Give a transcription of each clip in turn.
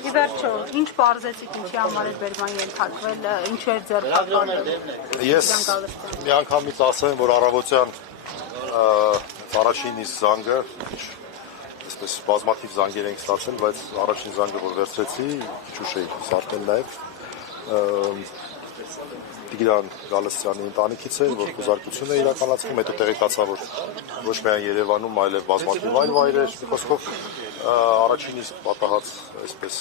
Ի վերջո, ինչ պարզեցիք, ինչի համար էր բերման ենթարկվել, ինչու էր ձեռնարկվել։ Ես միանգամից ասեմ, որ առավոտյան առաջին իսկ զանգը, այսպես բազմաթիվ զանգեր ենք ստացել, բայց առաջին զանգը որ վերցրեցի, քիչ ուշ էի զարթնել նաև Տիգրան Գալստյանի ընտանիքից էր, որ խոզարկություն է իրականացվում, հետո տեղեկացա, որ ոչ միայն Երևանում, այլև բազմաթիվ այլ վայրեր, խոսքով առաջին իսկ պատահած այսպես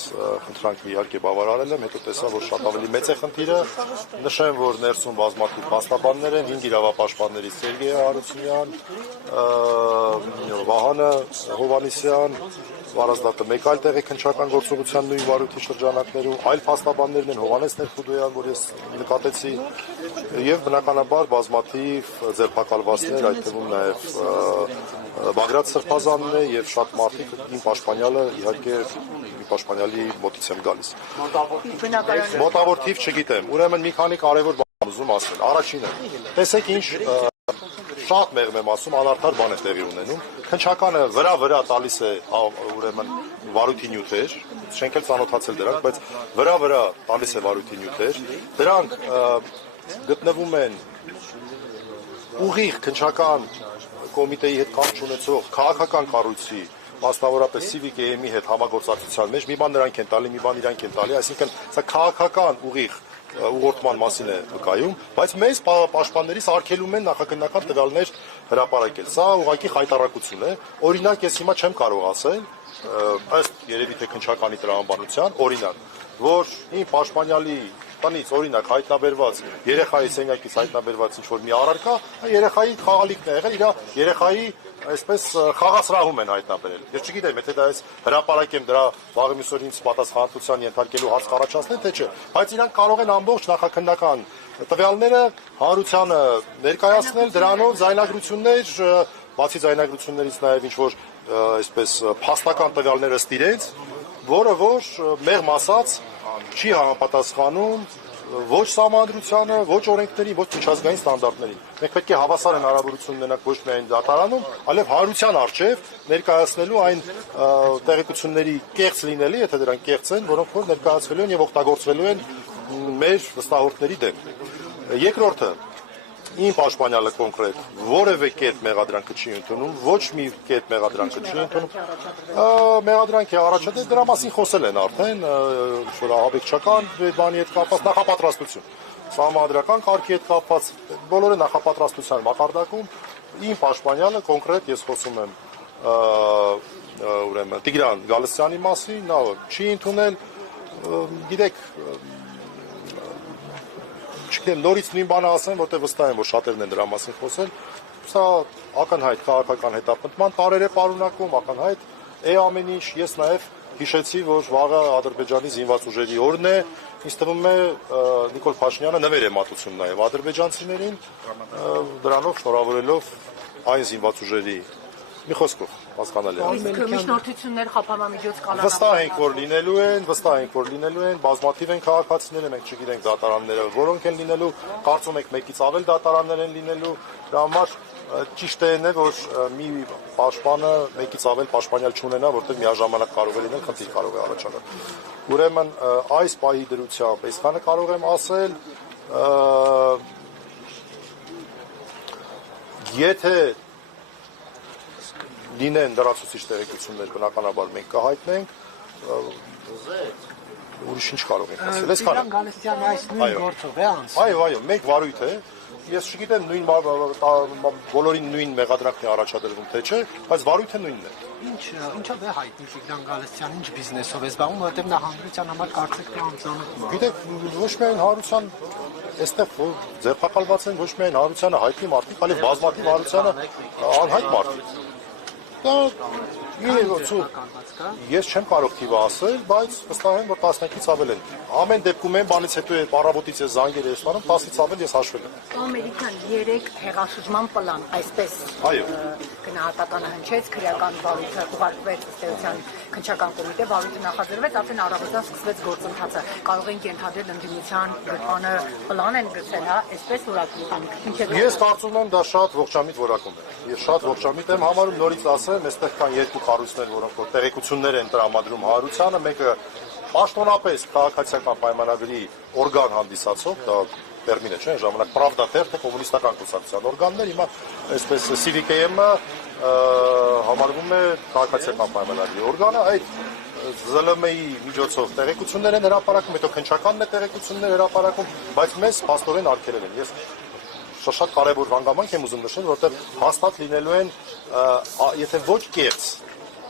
խնդրանքը իհարկե բավարարել եմ, հետո տեսա, որ շատ ավելի մեծ է խնդիրը, նշեմ, որ ներսում բազմաթիվ փաստաբաններ են, 5 իրավապաշտպաններից Սերգեյ Հարությունյան, Վահանը Հովհաննիսյան, Վարազդատը մեկ այլ տեղի քննչական գործողության նույն վարույթի շրջանակներում, այլ փաստաբաններն են Հովհաննես Ներխուդոյան, որ ես նկատեցի, եւ բնականաբար բազմաթիվ ձերբակալվածներ, այդ թվում նաեւ Բագրատ Սրբազանն է եւ շատ մարդիկ իմ պաշտպանյալը իհարկե իմ պաշտպանյալի մոտից եմ գալիս։ Մոտավոր թիվ չգիտեմ, ուրեմն մի քանի կարևոր բան ուզում ասել։ Առաջինը, տեսեք ինչ շատ մեղմ եմ ասում, անարդար բան է տեղի ունենում։ Քննչականը վրա տալիս է ուրեմն վարույթի նյութեր, չենք էլ ծանոթացել դրանք, բայց վրա տալիս է վարույթի նյութեր։ Դրանք գտնվում են ուղիղ քննչական կոմիտեի հետ կապ չունեցող քաղաքական կառույցի, մասնավորապես Civic AM-ի հետ համագործակցության մեջ, մի բան նրանք են տալի, մի բան իրանք են տալի, այսինքն սա քաղաքական ուղիղ ուղղորդման մասին է վկայում, բայց մեզ պաշտպաններից արգելում են նախաքննական տվյալներ հրապարակել։ Սա ուղղակի խայտառակություն է։ Օրինակ ես հիմա չեմ կարող ասել, ըստ երևի թե քննչականի տրամաբանության, օրինակ, որ իմ պաշտպանյալի տնից օրինակ հայտնաբերված երեխայի սենյակից հայտնաբերված ինչ-որ մի առարկա, երեխայի խաղալիքն է եղել, իր երեխայի այսպես խաղասրահում են հայտնաբերել։ Ես չգիտեմ, եթե դա ես հրապարակեմ դրա վաղը մյուսօր ինձ պատասխանատվության ենթարկելու հարց կառաջացնեն, թե չէ, բայց իրանք կարող են ամբողջ նախաքննական տվյալները հանրությանը ներկայացնել, դրանով ձայնագրություններ, բացի ձայնագրություններից նաև ինչ-որ այսպես փաստական տվյալներ ըստ իրենց, որը որ մեղմ ասած չի համապատասխանում ոչ սահմանադրությանը, ոչ օրենքներին, ոչ միջազգային ստանդարտներին։ Մենք պետք է հավասար հնարավորություն ունենանք ոչ միայն դատարանում, այլև հանրության առջև ներկայացնելու այն տեղեկությունների կեղծ լինելի, եթե դրանք կեղծ են, որոնք որ ներկայացվելու են եւ օգտագործվելու են մեր վստահորդների դեմ։ Երկրորդը, իմ պաշտպանյալը կոնկրետ որևէ կետ մեղադրանքը չի ընդունում, ոչ մի կետ մեղադրանքը չի ընդունում։ Մեղադրանք է առաջադեմ, դրա մասին խոսել են արդեն, որ ահաբեկչական բանի հետ կապված նախապատրաստություն, սահմանադրական կարգի հետ կապված, բոլորը նախապատրաստության մակարդակում իմ պաշտպանյալը կոնկրետ ես խոսում եմ ուրեմն Տիգրան Գալստյանի մասին, նա չի ընդունել, գիտեք չգիտեմ, նորից նույն բանը ասեմ, որտեղ վստահ եմ, որ շատերն են դրա մասին խոսել, սա ակնհայտ քաղաքական հետապնդման տարեր է պարունակում, ակնհայտ է ամեն ինչ, ես նաև հիշեցի, որ վաղը Ադրբեջանի զինված ուժերի օրն է, ինձ թվում է Նիկոլ Փաշինյանը նվեր է մատուցում նաև ադրբեջանցիներին, դրանով շնորհավորելով այն զինված ուժերի մի խոսքով հասկանալի է։ Միջնորդություններ խափանամիջոց կանանալ։ Վստահ ենք, որ լինելու են, բազմաթիվ են քաղաքացիները, մենք չգիտենք դատարանները, որոնք են լինելու, կարծում եք մեկից ավել դատարաններ են լինելու, դրա համար ճիշտ է, որ մի պաշտպանը մեկից ավել պաշտպանյալ չունենա, որտեղ միաժամանակ կարող է լինել, խնդիր կարող է առաջանալ։ Ուրեմն այս պահի դրությամբ այսքանը կարող եմ ասել, եթե լինեն լրացուցիչ տեղեկություններ, բնականաբար մենք կհայտնենք, ուրիշ ինչ կարող ենք ասել, այսքանը։ Տիգրան Գալստյանի այս նույն գործով է անցել։ Այո, մեկ վարույթ է, ես չգիտեմ բոլորին նույն մեղադրանքն է առաջադրվում, թե չէ, բայց վարույթը նույնն է։ Ինչով է հայտնի Տիգրան Գալստյանը, ինչ բիզնեսով է զբաղվում, որովհետև նա հանրության համար կարծեք թե անծանոթ է։ Գիտեք, ոչ միայն հանրության այստեղ ձերբակալված են ոչ միայն հանրությանը հայտնի մարդիկ, այլև բազմաթիվ հանրությանը անհայտ մարդիկ։ Դա ես չեմ կարող թիվը ասել, բայց վստահ եմ, որ 15-ից ավել են։ Ամեն դեպքում այն բանից հետո է առավոտից է զանգեր է ստանում, 10-ից ավել ես հաշվել եմ։ Ամերիկան 3 հեղաշրջման պլան, այսպես գնահատականը հնչեց, քրեական վարույթը ուղարկվեց ըստեյության քննչական կոմիտե, վարույթը նախաձեռնվեց, արդեն առավոտյան սկսվեց գործընթացը։ Կարող ենք ենթադրել ընդդիմության գրպանը պլան են գծել, հա, այսպես որակում։ Ես կարծում եմ դա շատ ողջամիտ որակում է։ Ես շատ ողջամիտ եմ համարում, նորից ասեմ, այստեղ կան երկու կառույցներ, որոնք որ տեղեկություններ են տրամադրում հարությանը, մեկը պաշտոնապես քաղաքացիական պայմանագրի օրգան հանդիսացող, դա տերմին է, չէ՞, ժամանակ Pravda թերթը կոմունիստական կուսակցության օրգաններ, հիմա այսպես CVKM-ը համարվում է քաղաքացիական պայմանագրի օրգանը, այդ ԶԼՄ-ի միջոցով տեղեկություններ են հրապարակում, հետո քննչականն է տեղեկություններ հրապարակում, բայց մեզ փաստորեն արգելել են։ Ես շատ կարևոր հանգամանք եմ ուզում նշել, որտեղ հաստատ լինելու են, եթե ոչ կեղծ,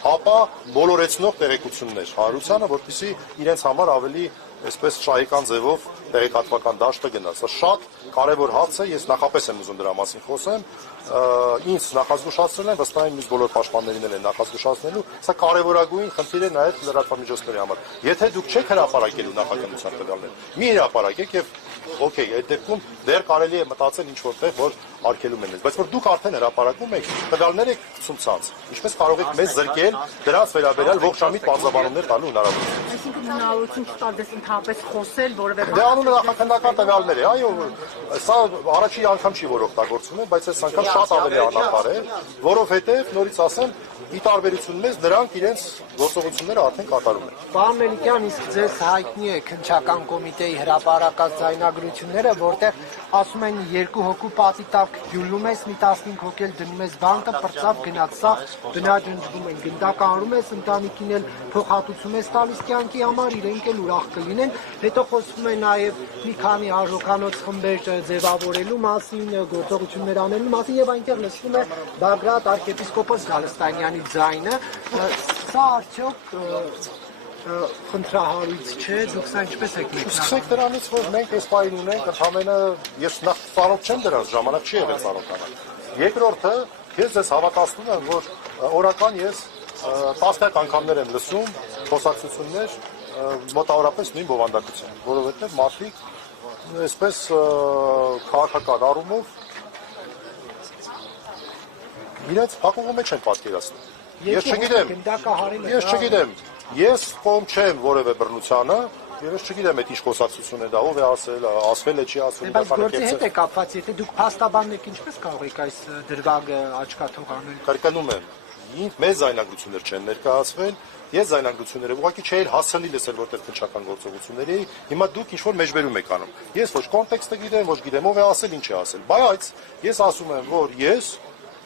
ապա բոլորեցնող տեղեկություններ հանրությանը, որպեսզի իրենց համար ավելի այսպես շահեկան ձևով տեղեկատվական դաշտը գնա։ Սա շատ կարևոր հարց է, ես նախապես եմ ուզում դրա մասին խոսեմ, ինձ նախազգուշացրել են, վստահ եմ ինձ բոլոր պաշտպաններին են նախազգուշացնելու, սա կարևորագույն խնդիր է նաև լրատվամիջոցների համար։ Եթե դուք չեք հրապարակելու նախաքննության տվյալներ, մի հրապարակեք եւ օքեյ, այդ դեպքում դեռ կարելի է մտածել ինչ որտեղ, որ արգելում են մեզ, բայց որ դուք արդեն հրապարակում եք, տվյալներ եք ցույց, ինչպես կարող եք մեզ զրկել դրանց վերաբերյալ ողջամիտ բացաբանումներ տալու հնարավորություն։ Այսինքն հնարավորություն չտալիս ընդհանրապես խոսել որևէ Դե անունը նախաքննական տվյալներ է, այո, սա առաջին անգամ չի որ օգտագործվում է, բայց այս անգամ շատ ավելի անապար է, որովհետև նորից ասեմ, ի տարբերություն մեզ նրանք իրենց գործողությունները արդեն կատարում են։ Պարոն Մելիքյան, իսկ ձեզ հայտնի է քննչական կոմիտեի հրապարակած ձայնագրությունները, որտեղ ասում են 2 հոգու պատի տակ գյուլում ես, մի 15 հոգի էլ դնում ես բանտը, պրծավ գնաց, սա բնաջնջվում են, գնդակահարում ես, ընտանիքին էլ փոխհատուցում ես տալիս կյանքի համար, իրենք էլ ուրախ կլինեն։ Հետո խոսվում է նաև մի քանի արժանանոց խմբեր ձևավորելու մասին, գործողություններ անելու մասին եւ այնտեղ լսվում է Բագրատ arczepiskopos Գալստանյանի ձայնը, սա արդյոք խնդրահարույց չէ, դուք սա ինչպես եք մեկնարկում։ Սկսենք դրանից, որ մենք այս պահին ունենք, ընդհանրապես ես նախ ծառոք չեմ դրանց, ժամանակ չի եղել ծառոքանալ։ Երկրորդը, ես ձեզ հավատացնում եմ, որ օրական ես տասնյակ անգամներ եմ լսում խոսակցություններ մոտավորապես նույն բովանդակությամբ, որովհետև մարդիկ այսպես քաղաքական առումով իրենց փակուղու մեջ են պատկերացնում։ Ես չգիտեմ, ես կողմ չեմ որևէ բռնությանը, եւ ես չգիտեմ այդ ինչ խոսակցություն է դա, ով է ասվել է, չի ասվել։ Բայց գործի հետ է կապված, եթե դուք փաստաբանն եք, ինչպես կարող եք այս դրվագը աչքաթող անել։ Կրկնում եմ, մեծ զայնագրություններ չեն ներկայացվել, ես զայնագրությունները ուղղակի չէի հասցնի լսել որտեղ քննչական գործողությունների, հիմա դուք ինչ որ մեջբերում եք անում։ Ես ոչ կոնտեքստը գիտեմ, ոչ գիտեմ ով է ասել, ինչ է ասել, բայց ես ասում եմ, որ ես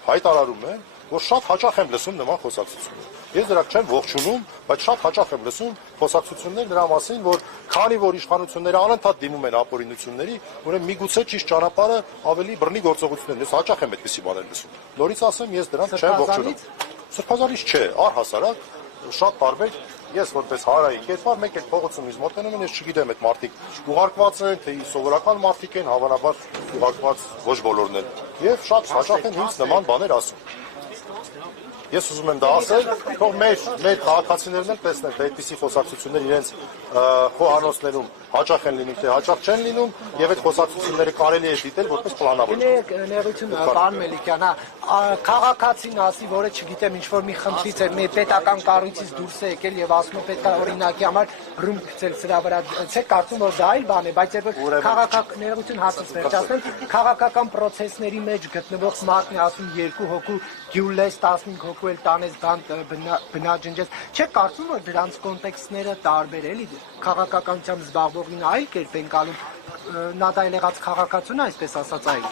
հայտարարում եմ, որ շատ հաճախ եմ լսում նման խոսակցություններ։ Ես դրանք չեմ ողջունում, բայց շատ հաճախ եմ լսում խոսակցություններ դրա մասին, որ քանի որ իշխանությունները անընդհատ դիմում են ապօրինությունների, ուրեմն միգուցե ճիշտ ճանապարհը ավելի բռնի գործողություններ։ Ես հաճախ եմ այդպիսի բաներ լսում։ Նորից ասեմ, ես դրանք չեմ ողջունում։ Սրբազանից չէ, առհասարակ շատ տարբեր ես որպես հարայի կերպար մեկ էլ փողոցումից մոտենում են, ես չգիտեմ այդ մարդիկ ուղարկված են, թե սովորական մարդիկ են, հավանաբար ուղարկված ոչ բոլորն են։ Եվ շատ հաճախ են ինձ նման բաներ ասում։ Ես ուզում եմ դա ասել, թող մեր քաղաքացիներն էլ տեսնեն, թե այդպիսի խոսակցություններ իրենց խոհանոցներում հաճախ են լինում, թե հաճախ չեն լինում, եւ այդ խոսակցությունները կարելի է դիտել որպես պլանավոր։ Ներողություն, պարոն Մելիքյան, քաղաքացին ասի, որը չգիտեմ ինչ որ մի խնդրից է, մի պետական կառույցից դուրս է եկել եւ ասում է պետք է օրինակի համար ռում գցել սրա վրա, չեք կարծում որ դա այլ բան է, բայց երբ քաղաքական ներողություն հասած վերջացնեմ, քաղաքական process-ների մեջ գտնվող մարդն է ասում 2 հոգու գյուլես 15 հոգու էլ տանես բնաջնջես, չեք կարծում որ դրանց կոնտեքստները տարբեր էլի քաղաքականությամբ զբաղվողին այլ կերպ են կալում, նա դա եղած քաղաքացուն այսպես ասած այլ։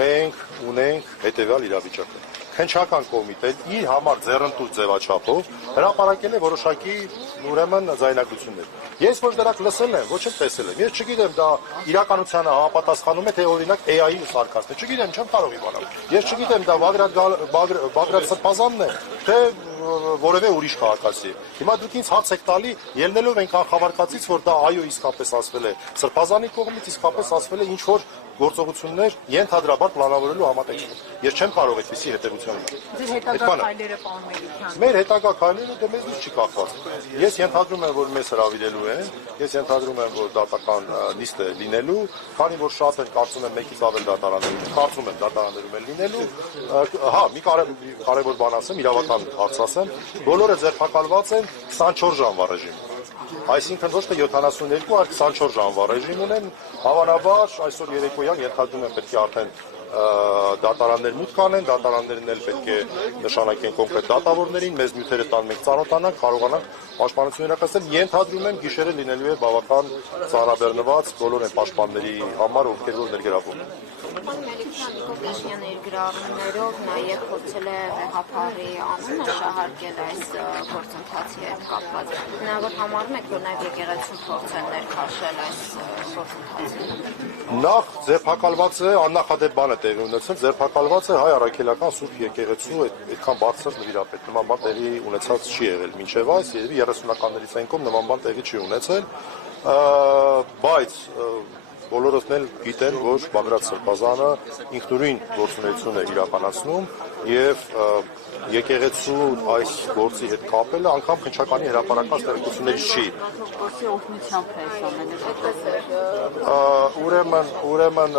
Մենք ունենք հետևյալ իրավիճակը։ Քննչական կոմիտեն իր համար ձեռնտու ձևաչափով հրապարակել է որոշակի ուրեմն ձայնագրություններ։ Ես ոչ դրանք լսել եմ, ոչ էլ տեսել եմ։ Ես չգիտեմ դա իրականությանը համապատասխանում է թե օրինակ AI-ի սարքածն է։ Չգիտեմ, չեմ կարող իմանալ։ Ես չգիտեմ դա Բագրատ Սրբազանն է, թե որևէ ուրիշ քաղաքացի։ Հիմա դուք ինձ հաց եք տալի, ելնելով ենք անխավարկածից, որ դա այո իսկապես ասվել է Սրբազանի կողմից, իսկապես ասվել է ինչ որ գործողություններ ենթադրաբար պլանավորելու համատեքստում։ Ես չեմ կարող այդպիսի հետևություն ունենալ։ Ձեր հետագա քայլերը պարոն Մելիքյան։ Մեր հետագա քայլերը դե մեզ չի կախված։ Ես ենթադրում եմ, որ մեզ հրավիրելու են, ես ենթադրում եմ, որ դատական նիստ է լինելու, քանի որ շատ են կարծում եմ մեկից ավել դատարաններում, կարծում եմ դատարաններում են լինելու։ Հա, մի կարևոր բան ասեմ, իրավական հարց ասեմ, բոլորը ձերբակալված են 24 ժամվա ռեժիմում։ Այսինքն ոչ թե 72, այլ 24 ժամվա ռեժիմ ունեն, հավանաբար այսօր երեկոյան ենթադրում եմ պետք է արդեն դատարաններ մուտք անեն, դատարաններն էլ պետք է նշանակեն կոնկրետ դատավորներին, մեզ նյութերը տան մենք ծանոթանանք, կարողանանք պաշտպանություն իրականացնել, ենթադրում եմ գիշերը լինելու է բավական ծանրաբեռնված բոլոր այն պաշտպանների համար, ովքեր որ ներգրավում են։ Պարոն Մելիքյան, Նիկոլ Փաշինյանը իր գրառումներով նաև փորձել է Ղեհափարի անունը շահարկել այս գործընթացի հետ կապված։ Հնարավոր համարում եք, որ նաև եկեղեցին փորձել ներքաշել այս գործընթացին։ Նախ ձերբակալված է, աննախադեպ բան է տեղի ունեցել, ձերբակալված է Հայ Առաքելական Սուրբ Եկեղեցու այդքան բարձր նվիրապետ, նման բան տեղի ունեցած չի եղել մինչև այս, երևի 30-ականներից այն կողմ նման բան տեղի չի ունեցել, բայց բոլորս էլ գիտեն, որ Բագրատ Սրբազանը ինքնուրույն գործունեություն է իրականացնում եւ եկեղեցու այս գործի հետ կապելը անգամ քննչականի հրապարակած տեղեկություններից չի։ Ուրեմն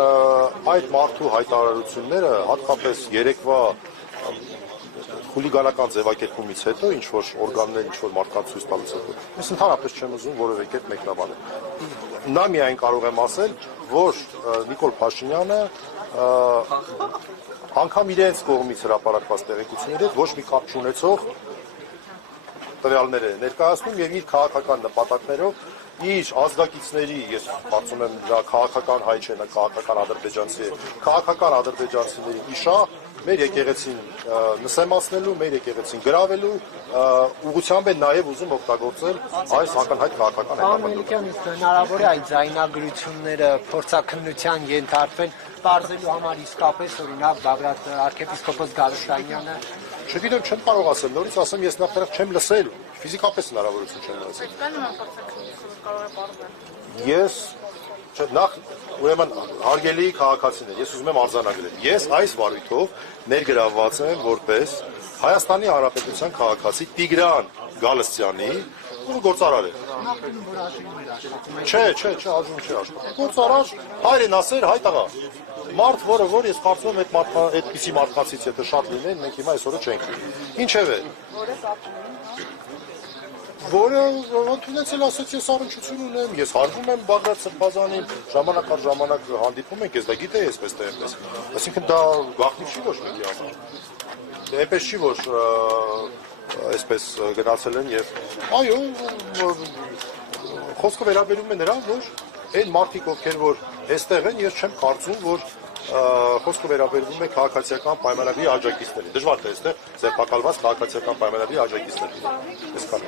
այդ մարդու հայտարարությունները հատկապես երեկվա խուլիգանական ձևակերպումից հետո ինչ որ օրգաններ ինչ որ մարդկանց ցույց տալուց հետո ես ընդհանրապես չեմ ուզում որևէ կերպ մեկնաբանել։ Նա միայն կարող եմ ասել, որ Նիկոլ Փաշինյանը անգամ իրենց կողմից հրապարակված տեղեկությունների հետ ոչ մի կապ չունեցող տվյալներ է ներկայացնում եւ իր քաղաքական նպատակներով իր ազգակիցների, ես կարծում եմ դա քաղաքական հայ չէ, նա քաղաքական ադրբեջանցի է, քաղաքական ադրբեջանցիների իշահ մեր եկեղեցին նսեմացնելու, մեր եկեղեցին գրավելու ուղղությամբ է նաև ուզում օգտագործել այս ակնհայտ քաղաքական հետապնդում։ Հնարավոր է այդ ձայնագրությունները փորձաքննության ենթարկվեն բարձելու համար իսկապես օրինակ Բագրատ arczepiskopos Գալստանյանը։ Չգիտեմ, չեմ կարող ասել, նորից ասեմ, ես նախ չեմ լսել, ֆիզիկապես հնարավորություն չեմ լսել։ Ես նախ ուրեմն հարգելի քաղաքացիներ, ես ուզում եմ արձանագրել։ Ես այս վարույթով ներգրավված եմ որպես Հայաստանի Հանրապետության քաղաքացի Տիգրան Գալստյանի, ով գործարար է։ Չէ, աջում չի աշխատում։ Գործարար, հայրեն ասեր, հայ տղա։ Մարդ, որ ես կարծում եմ այդպիսի մարդկանցից եթե շատ լինեն, մենք հիմա այսօրը չենք լինի։ Ինչևէ։ Որը ընդունեցել ասեց ես առնչություն ունեմ, ես հարգում եմ Բագրատ Սրբազանին, ժամանակ առ ժամանակ հանդիպում ենք, ես դա գիտեի այսպես թե այնպես։ Այսինքն դա գաղտնիք չի ոչ մեկի համար։ Դե այնպես չի, որ այսպես գնացել են եւ այո, խոսքը վերաբերում է նրան, որ այն մարդիկ, ովքեր որ այստեղ են, ես չեմ կարծում, որ խոսքը վերաբերվում է քաղաքացիական պայմանագրի աջակիցների։ Դժվար թե այստեղ ձերբակալված քաղաքացիական պայմանագրի աջակիցների։ Այսքան։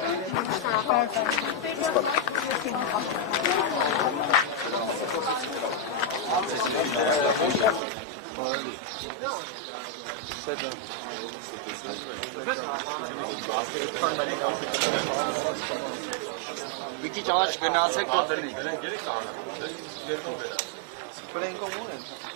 Մի քիչ առաջ գնացեք, որ դրնի։ Բրեն կոմուն են։